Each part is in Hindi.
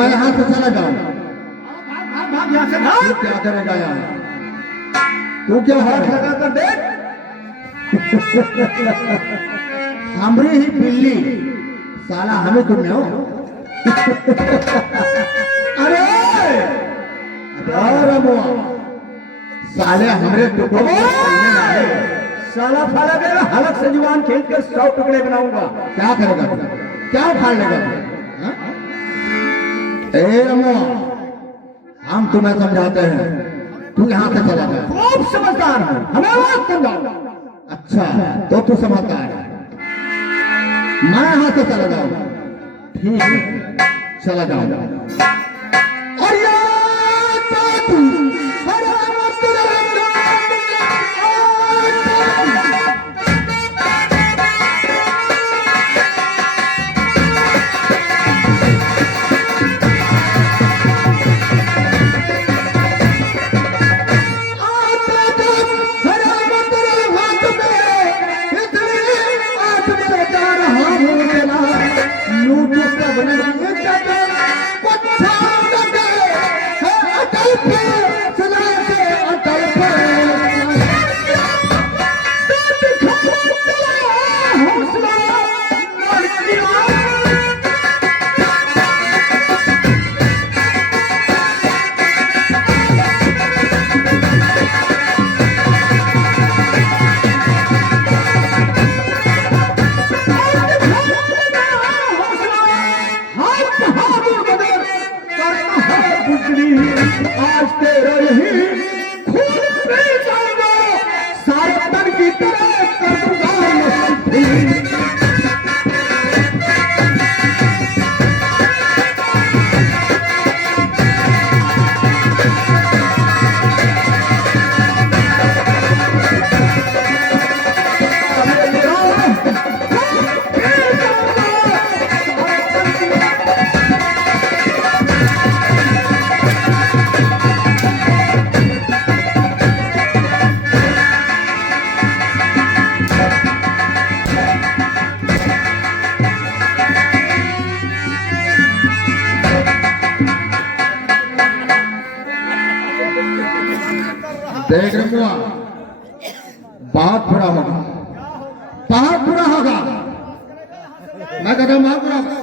मैं यहाँ से चला जाऊं? भाग यहाँ से भाग। तू क्या करेगा यहाँ? तू क्या हाथ है? लगा कर देख। हमरी ही बिल्ली साला हमें तुम हो। अरे साले हमरे टुकड़ों को खाने वाले। साला फाला मेरा हलक से जुबान खींच कर 100 टुकड़े बनाऊंगा। क्या करेगा तू? क्या उखाड़ लेगा तू? हाँ? ए रमो, हम तुम्हें समझाते हैं, तू यहाँ से चला जा। खूब समझदार है, हमें बात समझाओ। अच्छा तो तू समझता है, मैं यहाँ से चला जाऊंगा। ठीक है चला जाऊंगा। और ये तू आज तेरा यही खून पे जाएगा, सारे तन की तरह कर दूंगा ये सिद्धि। देख रमुआ, बहुत बुरा होगा, बहुत बुरा होगा। मैं कहता हूँ बहुत बुरा होगा।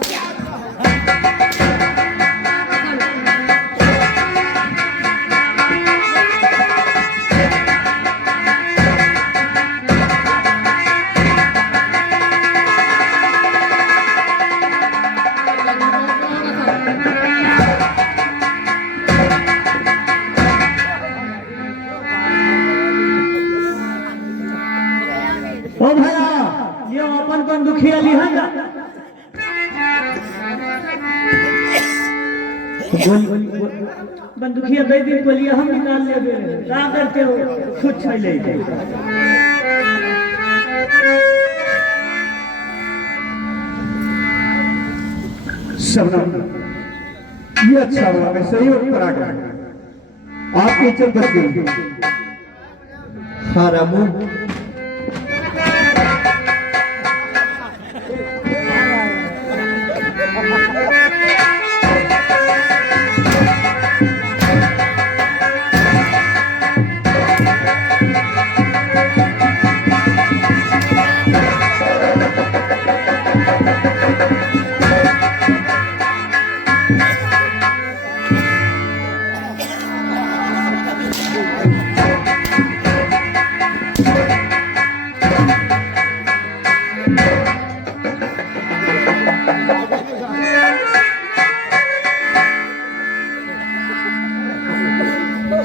ओ भैया, ये अपन बंदूकिया लिहा ना। बंदूकिया दे दी बोलिए, हम निकाल लेंगे। क्या करते हो? खुद छे ले। शबनम, ये अच्छा हुआ, मैं सही उत्तर आ गया। आपकी इज्जत बच गई। हाँ रामू,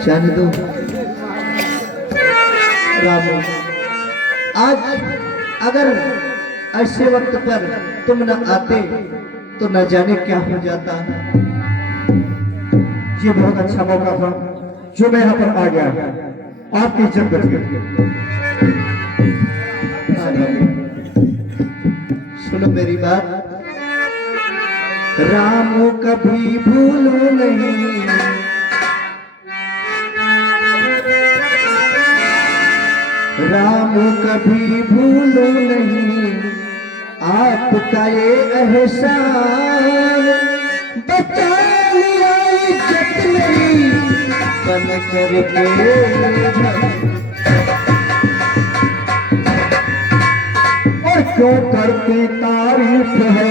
जाने दो रामू, आज अगर ऐसे वक्त पर तुम न आते तो न जाने क्या हो जाता। ये बहुत अच्छा मौका था जो मैं यहाँ पर आ गया। आपकी इज्जत बच गई। सुनो मेरी बात, रामू कभी भूलो नहीं, रामू कभी भूलो नहीं, आपका ये एहसान बचा बन कर के और क्यों करती तारीफ है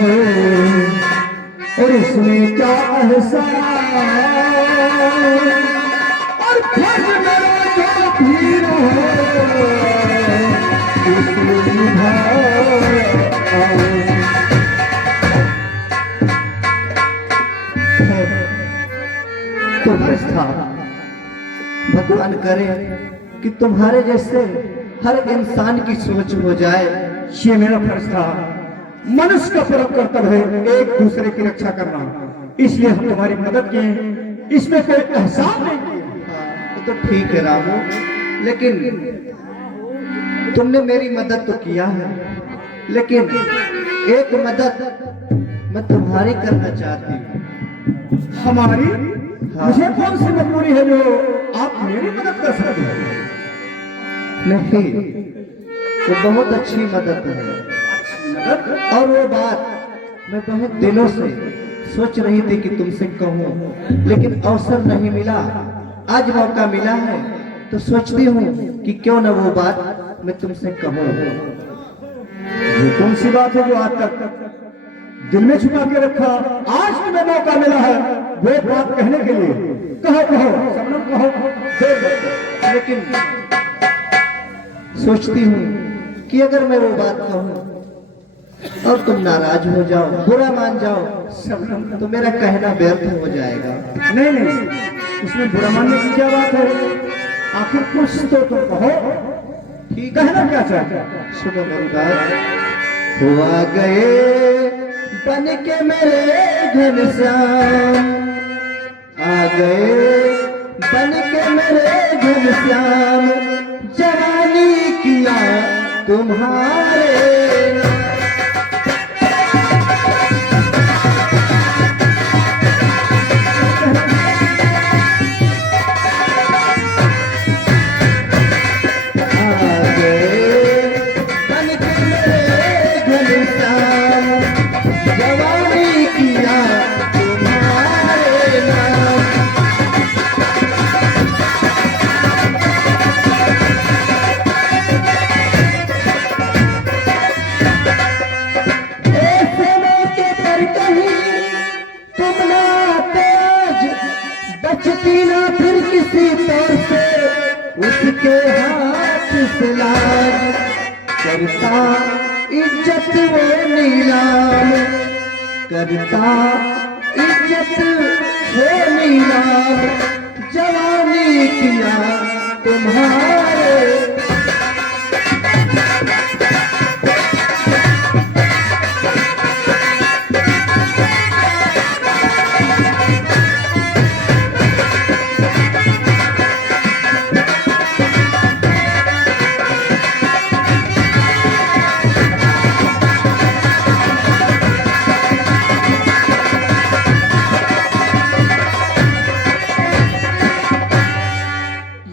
और इसमें क्या एहसान और फर्ज मेरा जो भीड़ है इसमें तो बस था। भगवान करे कि तुम्हारे जैसे हर इंसान की सोच हो जाए। ये मेरा फर्ज था। मनुष्य का परम कर्तव्य है एक दूसरे की रक्षा करना, इसलिए हम तुम्हारी मदद किए, इसमें कोई एहसान नहीं किया। तो ठीक है रामू, लेकिन तुमने मेरी मदद तो किया है, लेकिन एक मदद मैं तुम्हारी करना चाहती हूँ। हमारी? हाँ। मुझे कौन सी मजबूरी है जो आप मेरी मदद कर सकते हो? नहीं, वो बहुत अच्छी मदद है। और वो बात मैं बहुत दिनों से सोच रही थी कि तुमसे कहूँ, लेकिन अवसर नहीं मिला। आज मौका मिला है तो सोचती हूँ कि क्यों न वो बात मैं तुमसे कहूँ। ये कौन सी बात है जो आज तक दिल में छुपा के रखा? आज तुम्हें मौका मिला है वो बात कहने के लिए। कहो कहो सबनम कहो। लेकिन सोचती हूँ कि अगर मैं वो बात कहूँ और तुम नाराज हो जाओ, बुरा मान जाओ, तो मेरा कहना व्यर्थ हो जाएगा। नहीं नहीं, उसमें बुरा मानने की क्या बात है? आखिर कुछ तो तुम कहो। ठीक कहना क्या चाहते हो? सुनो मेरी बात। हुआ गए बन के मेरे घनश्याम, आ गए बन के मेरे घनश्याम, जवानी किया तुम्हारे। बचती ना फिर किसी तौर पे उसके हाथ से लाज, करता इज्जत वो नीलाम, करता इज्जत वो नीलाम, जवानी किया तुम्हारे।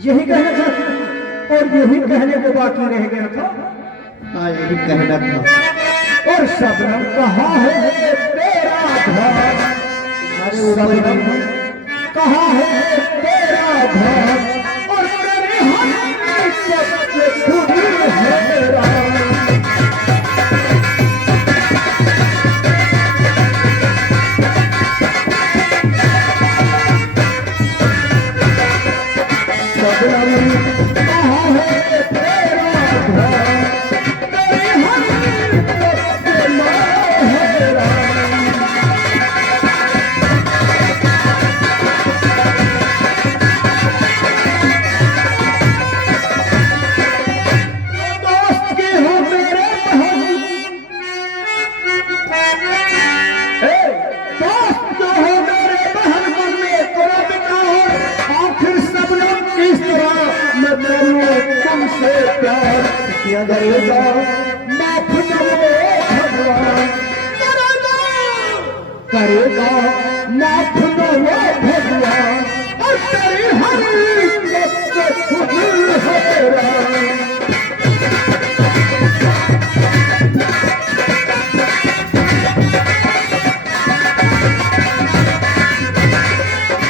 यही कहना था और यही कहने को बाकी रह गया था। हाँ, यही कहना था। और शबनम कहाँ है तेरा घर? शबनम कहाँ है तेरा घर? और तेरे हाथ से खुद है राम। तुमसे प्यार किया करेगा, माफ न हो भगवान, करेगा माफ न हो भगवान, और तेरी हर इज्जत खुद है राम।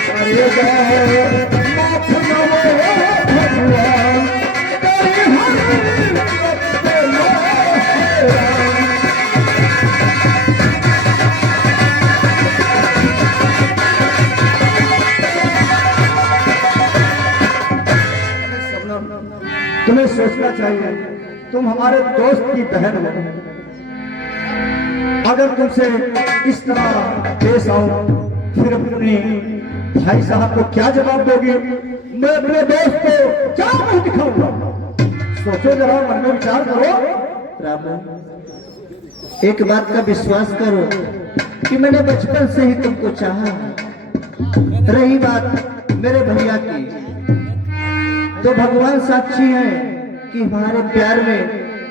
करेगा माफ तुम्हें सोचना चाहिए, तुम हमारे दोस्त की बहन हो। अगर तुमसे इस तरह पेश आओ, फिर अपने भाई साहब को क्या जवाब दोगी? मैं अपने दोस्त को क्या मुंह दिखाऊंगा? सोचो जरा, मन में विचार करो। रामू, एक बात का विश्वास करो कि मैंने बचपन से ही तुमको चाहा। रही बात मेरे भैया की, तो भगवान साक्षी है कि हमारे प्यार में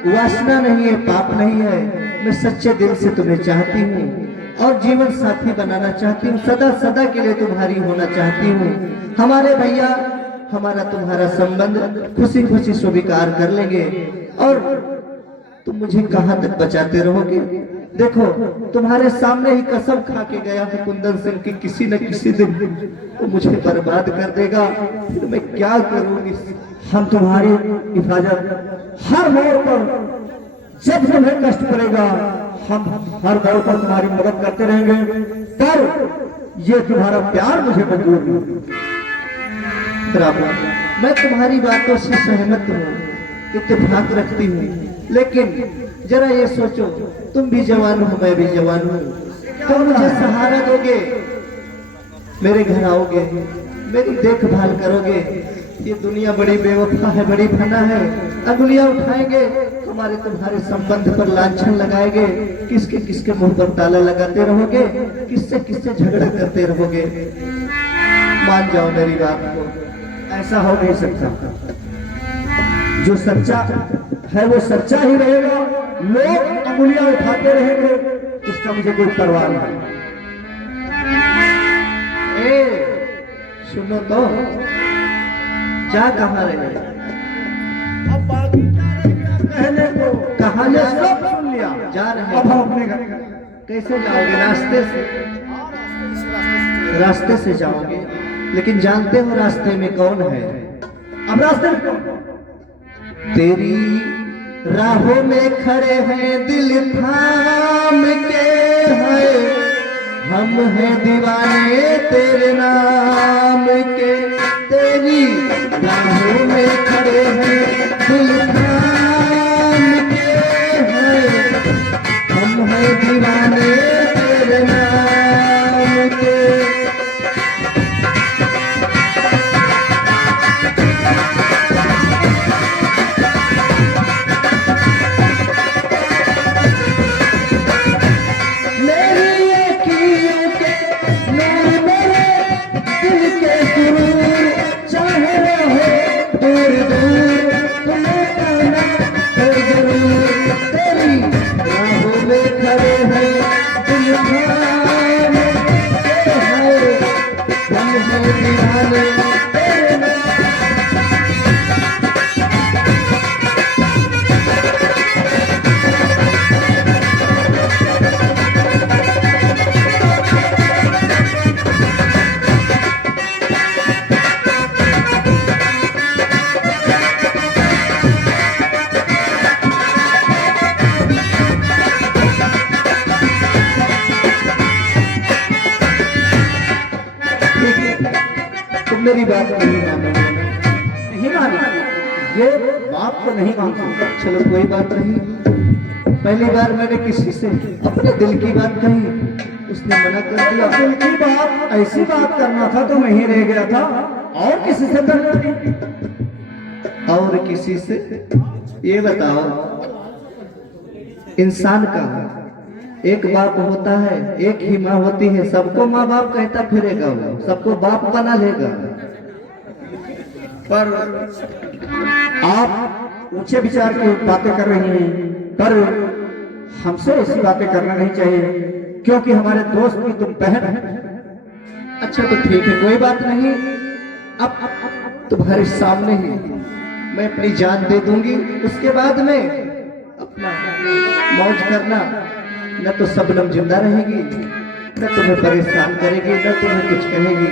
वासना नहीं है, पाप नहीं है। मैं सच्चे दिल से तुम्हें चाहती हूँ और जीवन साथी बनाना चाहती हूँ, सदा सदा के लिए तुम्हारी होना चाहती हूँ। हमारे भैया हमारा तुम्हारा संबंध खुशी खुशी स्वीकार कर लेंगे और तुम मुझे कहाँ तक बचाते रहोगे? देखो, तुम्हारे सामने ही कसम खा के गया है कुंदन सिंह की किसी न किसी दिन तो मुझे बर्बाद कर देगा, फिर मैं क्या करूंगी? हम तुम्हारी हिफाजत हर मोड़ पर, जब तुम्हें कष्ट पड़ेगा हम हर मोड़ पर तुम्हारी मदद करते रहेंगे, पर ये तुम्हारा प्यार मुझे मंजूर नहीं। रामू, मैं तुम्हारी बातों से सहमत हूँ, इत्तेफाक रखती हूँ, लेकिन जरा ये सोचो, तुम भी जवान हो, मैं भी जवान हूँ। तुम मुझे सहारा दोगे, मेरे घर आओगे, मेरी देखभाल करोगे। ये दुनिया बड़ी बेवफा है, बड़ी फना है। अंगुलियां उठाएंगे, हमारे तुम्हारे संबंध पर लांछन लगाएंगे, किसके किसके मुंह पर ताला लगाते रहोगे, किससे किससे झगड़ा करते रहोगे। मान जाओ मेरी बात को, ऐसा हो नहीं सकता। जो सच्चा है वो सच्चा ही रहेगा। लोग अंगुलियां उठाते रहेंगे, इसका मुझे कोई परवाह नहीं। सुनो तो, क्या कहा रहे? अब बाकी क्या रह गया कहने को? कहानी सब सुन लिया। जा रहे अब हम अपने घर कैसे जाओगे? रास्ते से, रास्ते से जाओगे, लेकिन जानते हो रास्ते में कौन है? अब रास्ते में कौन? तेरी राहों में खड़े हैं दिल थाम के, हैं हम हैं दीवाने तेरे नाम के। तेरी राहों में खड़े हैं दिल थाम के, हैं हम हैं दीवाने तेरे नाम के। मेरी बात नहीं मानोगे? नहीं मानी, ये बात को नहीं मान सकता। चलो कोई बात नहीं, पहली बार मैंने किसी से अपने दिल की बात कही, उसने मना कर दिया। दिल की बात, ऐसी बात करना था तो मैं ही रह गया था, और किसी से करना थी? और किसी से? ये बताओ, इंसान का एक बाप होता है, एक ही माँ होती है, सबको माँ बाप कहता फिरेगा, वो सबको बाप बना लेगा। पर आप ऊंचे विचार की बातें कर रही हैं, पर हमसे ऐसी बातें करना नहीं चाहिए, क्योंकि हमारे दोस्त की तुम बहन है। अच्छा तो ठीक है, कोई बात नहीं। अब तुम्हारे सामने ही मैं अपनी जान दे दूंगी, उसके बाद में अपना मौज करना। न तो सबनम जिंदा रहेगी, न तुम्हें परेशान करेगी, न तुम्हें कुछ कहेगी।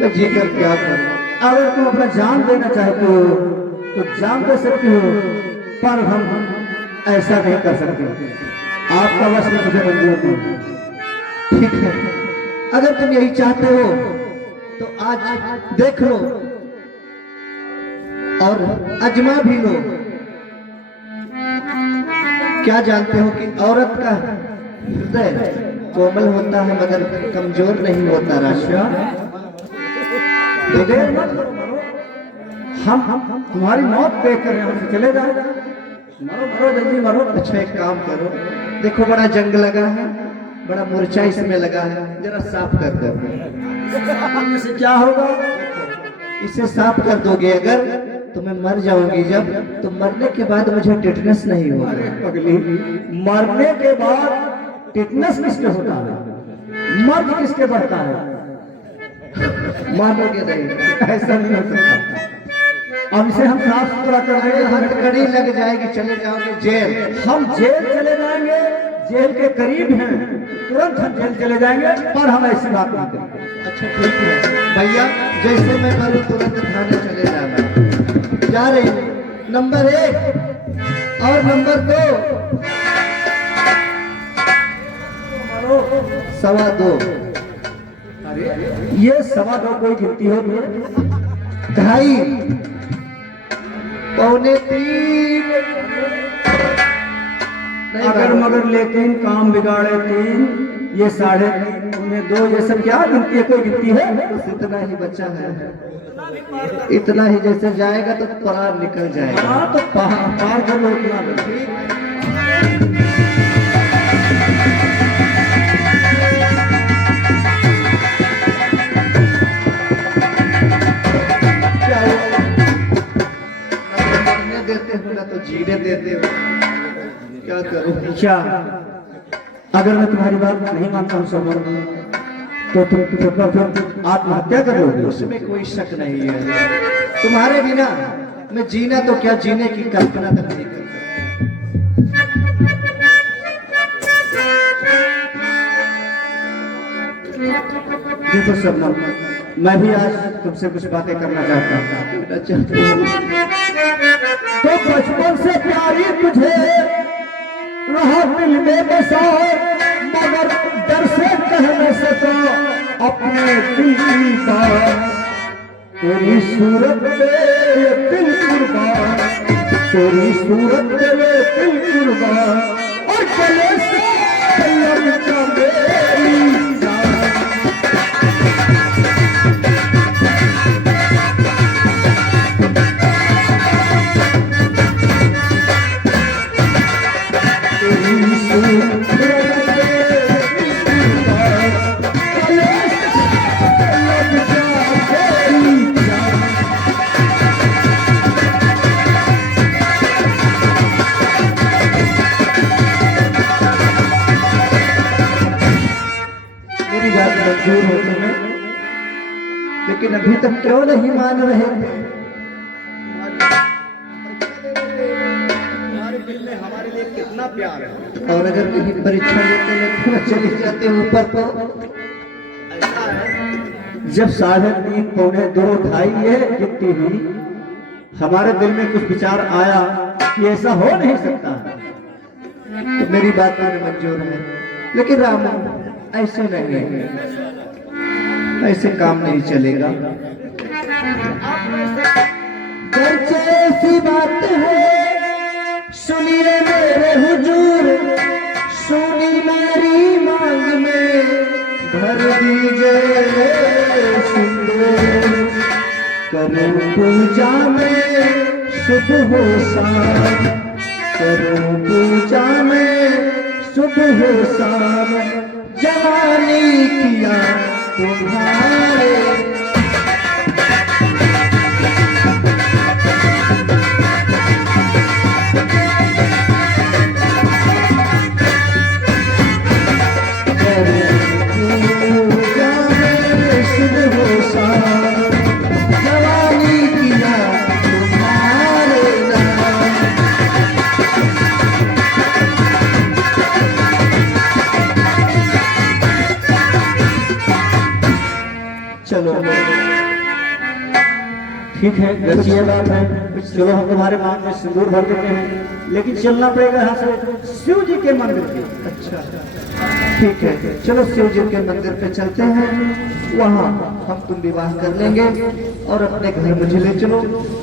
मैं जीकर क्या करूं? अगर तुम अपना जान देना चाहते हो तो जान दे सकती हो, पर हम ऐसा नहीं कर सकते। आपका बस मुझे मंजूर नहीं। ठीक है, अगर तुम यही चाहते हो तो आज देख लो, और अजमा भी लो। क्या जानते हो कि औरत का हृदय कोमल होता है मगर कमजोर नहीं होता राशा। देर मत करो, मरो। हम तुम्हारी मौत देख कर हमसे चले जाओ। मरो मरो, जल्दी मरो। अच्छा एक काम करो, देखो बड़ा जंग लगा है, बड़ा मूर्छा इसमें लगा है, जरा साफ कर दो। इससे क्या होगा? इसे साफ कर दोगे अगर तो मैं मर जाऊंगी। जब तो मरने के बाद मुझे टिटनेस नहीं होगा। पगली, मरने के बाद टिटनेस किसके होता है? मर्द किसके बढ़ता है? मानोगे नहीं, ऐसा नहीं हो सकता। अब इसे हम साफ सुथरा कर देंगे। हथकड़ी लग जाएगी, चले जाओगे जेल। हम जेल चले जाएंगे, जेल के करीब हैं, तुरंत हम जेल चले जाएंगे, पर हम ऐसी बात नहीं करेंगे। अच्छा ठीक है भैया, जैसे मैं करूँ तुरंत थाने चले जाना। जा रही हूँ। नंबर 1 और नंबर 2 2.25। ये 2.25 कोई गिनती हो? 2.5 पौने 3। अगर मगर लेकिन काम बिगाड़े 3, ये 3.5 उन्हें 2, ये सब क्या गिनती है? कोई गिनती है? बस इतना ही बचा है। इतना ही जैसे जाएगा तो परार निकल जाएगा। हाँ तो पार कर लो इतना। क्या हो? ना तो मरने देते हो ना तो जीने देते हो, क्या करूं? क्या अगर मैं तुम्हारी बात नहीं मानता हूँ समर, तो तुम फिर आत्महत्या कर लोगे? उसमें कोई शक नहीं है। तुम्हारे बिना मैं जीना तो क्या, जीने की कल्पना तक नहीं कर सकता। देखो सबनम, मैं भी आज तुमसे कुछ बातें करना चाहता हूँ। तो बचपन से प्यारी तुझे रहा दिल में बसा, मगर डर से कह न सका अपने दिल की बात। तेरी सूरत पे ये दिल कुर्बान, तेरी सूरत पे ये दिल कुर्बान, और चले से लड़का मेरी जान। मेरी बात मंजूर हो तुम्हें, लेकिन अभी तक क्यों नहीं मान रहे थे? तुम्हारे दिल में हमारे लिए कितना प्यार है। और अगर कहीं परीक्षा लेते लेते चले जाते ऊपर तो ऐसा है, जब 3:30 पौने 2 ढाई ये गिनती हुई, हमारे दिल में कुछ विचार आया कि ऐसा हो नहीं सकता। तो मेरी बात तुम्हें मंजूर है, लेकिन रामू ऐसे नहीं, ऐसे काम नहीं चलेगा। गर्चे ऐसी बात है, सुनिए मेरे हुजूर, सुनी मेरी मांग में भर दीजिए सिंदूर, करूं पूजा में सुबह शाम, करूं पूजा में सुबह शाम, जवानी किया तुम्हारे। पूजा में सुबह शाम, जवानी किया तुम्हारे नाम। चलो ठीक है, अच्छी ये बात है। चलो हम तुम्हारे मांग में सिंदूर भर देते हैं, लेकिन चलना पड़ेगा यहाँ से शिव जी के मंदिर पे। अच्छा ठीक है, चलो शिव जी के मंदिर पे चलते हैं, वहाँ हम तुम विवाह कर लेंगे और अपने घर मुझे ले चलो,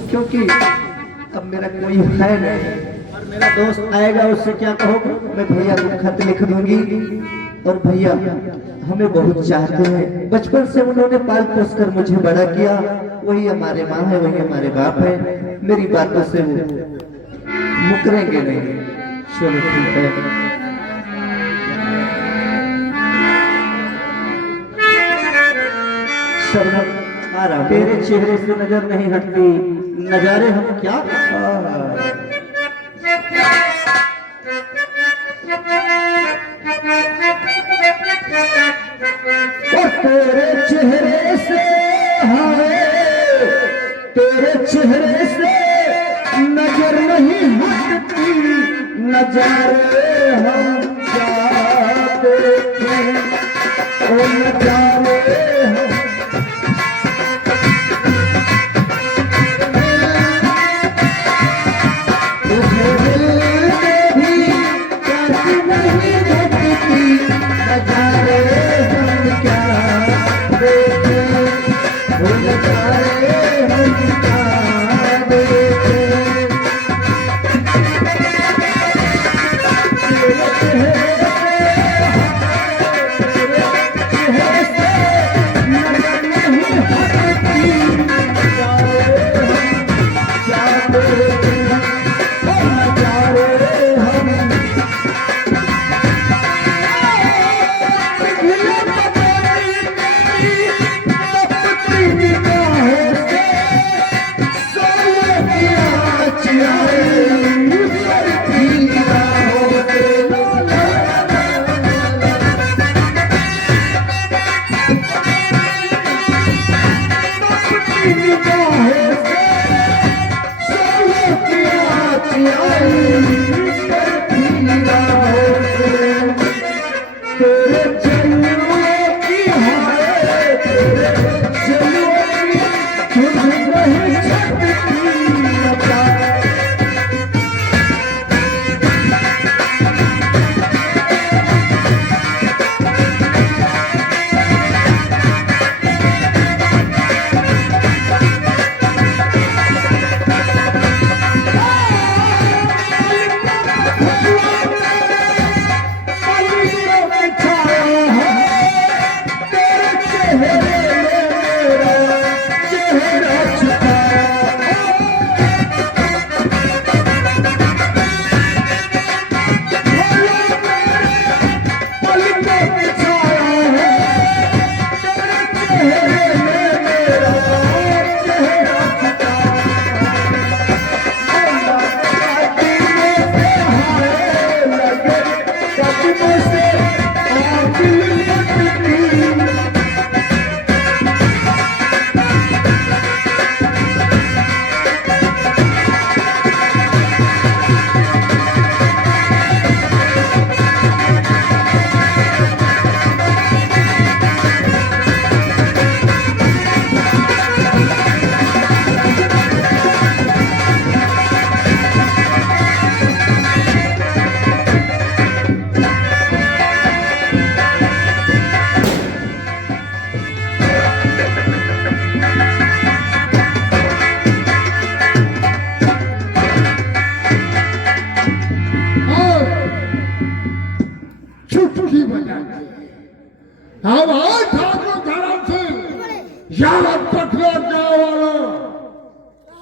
क्योंकि अब मेरा कोई है नहीं। और मेरा दोस्त आएगा, उससे क्या कहोगे? मैं भैया को खत लिख दूंगी, और भैया हमें बहुत चाहते हैं, बचपन से उन्होंने पाल पोस कर मुझे बड़ा किया, वही हमारे माँ है, वही हमारे बाप है, मेरी बातों से वो मुकरेंगे नहीं। चलो ठीक है। शरद आ रहा, तेरे चेहरे से नजर नहीं हटती, नजारे हम क्या और तेरे चेहरे से, तेरे चेहरे से नजर नहीं हटती, नजारे हम क्या देखें, ओ नजारे हम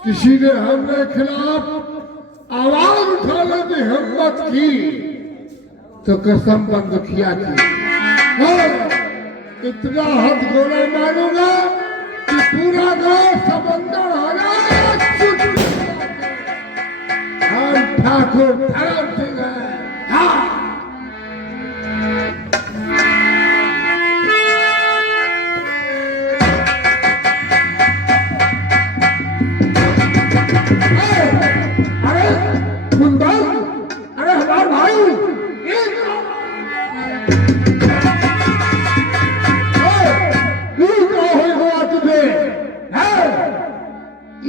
किसी ने हमने खिलाफ आवाज उठाने की हिम्मत की तो कसम बंद किया की, और इतना हद गोला मारूंगा कि पूरा गांव समंदर हो जाए। हम ठाकुर धर्म सिंह हैं। हाँ।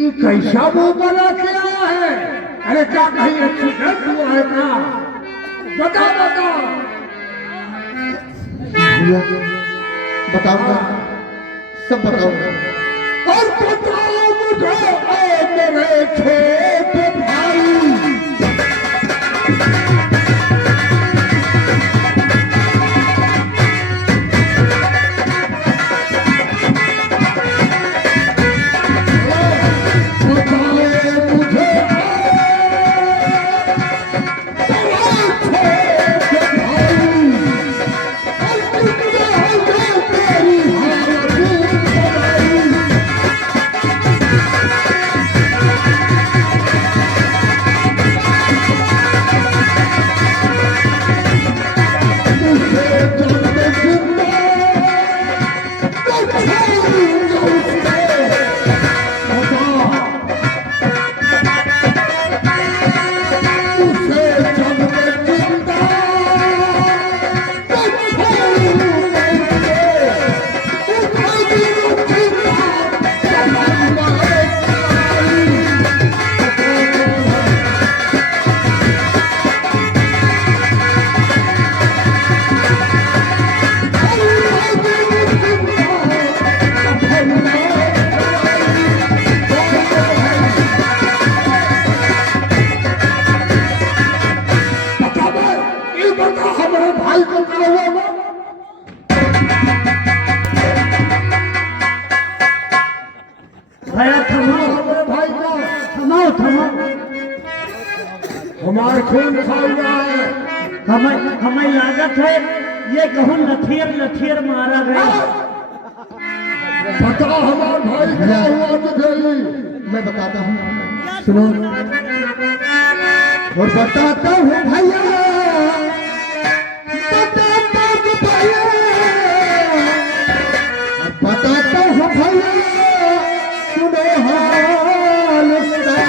ये कैसा मुंह बना के आया है? अरे क्या कहीं एक्सीडेंट हुआ है क्या? बता बता। भैया बताऊंगा, सब बताऊंगा। और बताओ मुझे ओ मेरे छोटे भाई, हमारे खून खाऊंगा है। हमें लागत है ये कहूँ लठियर मारा गया। बता हमारे भाई क्या हुआ तुझे? मैं बताता हूँ, सुनो। और बताता हूँ भैया, बताता हूँ भैया, बताता हूँ भैया, सुनो हाल सारा।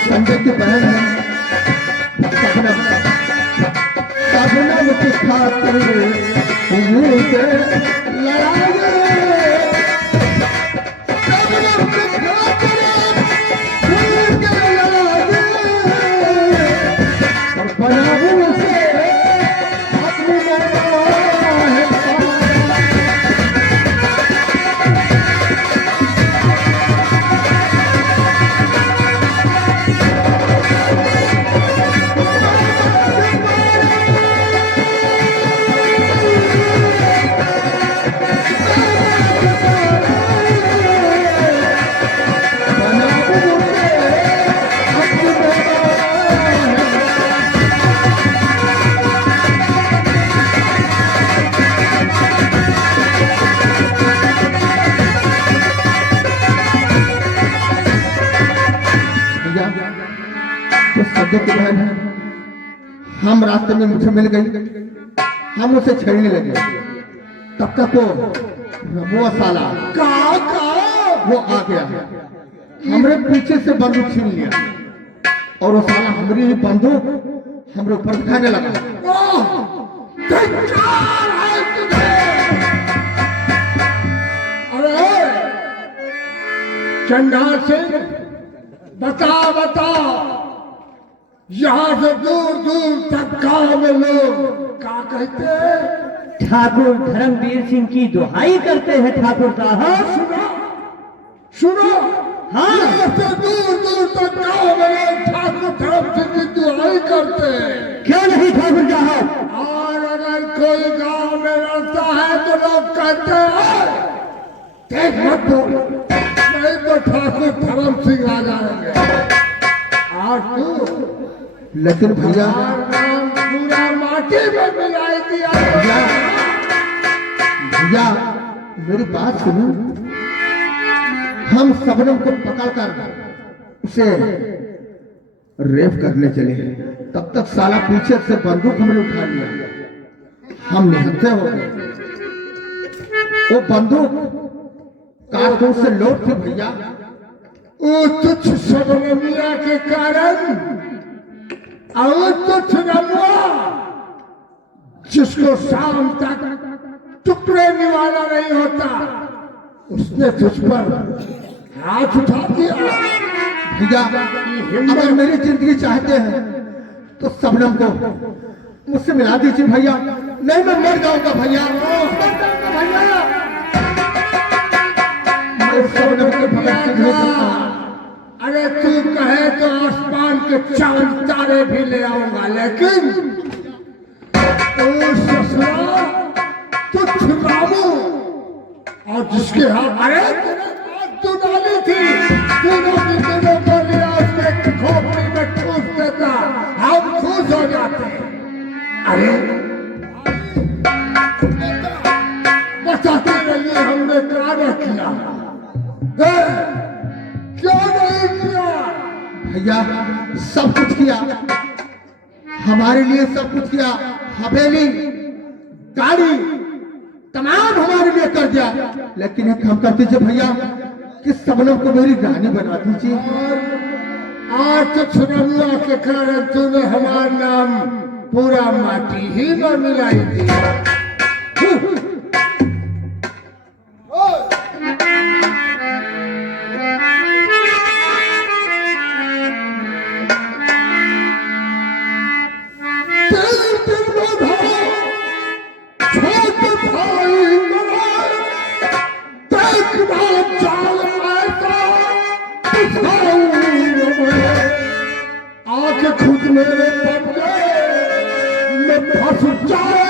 संजय की बहन है सबनम, सबनम की खातिर उम्मीद लड़ाए, सबनम की खातिर उम्मीद लड़ाए, और बनाऊ से अपनी तो सज्जन की बहन है। हम रास्ते में मुझे मिल गई, हम उसे छेड़ने लगे, तब तक वो साला वो आ गया, हमरे पीछे से बंदूक छीन लिया, और वो साला हमारी ही बंदूक हमरे ऊपर दिखाने लगा। अरे चंदा सिंह, बता यहाँ से दूर दूर तक गांव में लोग क्या कहते हैं? ठाकुर धर्मवीर सिंह की दुहाई करते हैं ठाकुर साहब। सुनो, हाँ। यहाँ से दूर दूर तक गांव में लोग ठाकुर धर्म सिंह की दुहाई करते हैं। क्यों नहीं ठाकुर साहब? और अगर कोई गांव जानते हैं? देख मत बोल, नहीं तो ठाकुर धर्म सिंह आ जाएंगे। और तू लेकिन भैया नाम पूरा माटी में मिलाई दिया। भैया भैया मेरी बात सुनो। हम सबनम को पकड़कर उसे रेप करने चले, तब तक साला पीछे से बंदूक हमने उठा लिया, हम निहत्थे हो गए। वो बंदूक कारतूस से लोड थी भैया। वो तुच्छ सबनमिया के कारण और तुच्छ रमुआ जिसको शाम तक टुकड़े निवाला नहीं होता, उसने तुझ पर हाथ उठा दिया। भैया अगर मेरी जिंदगी चाहते हैं तो सबनम को मुझसे मिला दीजिए भैया, नहीं मैं मर जाऊंगा भैया, भैया मैं सबनम के भगत से नहीं सकता। अरे तू कहे तो आसमान के चांद तारे भी ले आऊंगा, लेकिन ससुरा तुच्छ रामू और जिसके हाथ, अरे तू डाली थी, तूने को लिया उसके खोपड़ी में ठूस देता, हम खुश हो जाते। अरे बताते रहिए हमने क्या किया, क्यों नहीं किया? भैया सब कुछ किया, हमारे लिए सब कुछ किया, हवेली गाड़ी तमाम हमारे लिए कर दिया, लेकिन एक काम कर दीजिए भैया कि सबनम को मेरी रानी बना दीजिए। आज तो छुरमुआ के कारण तूने हमारा नाम पूरा माटी ही में मिलाई दिया। आके खुद मेरे पग में फंस जाए।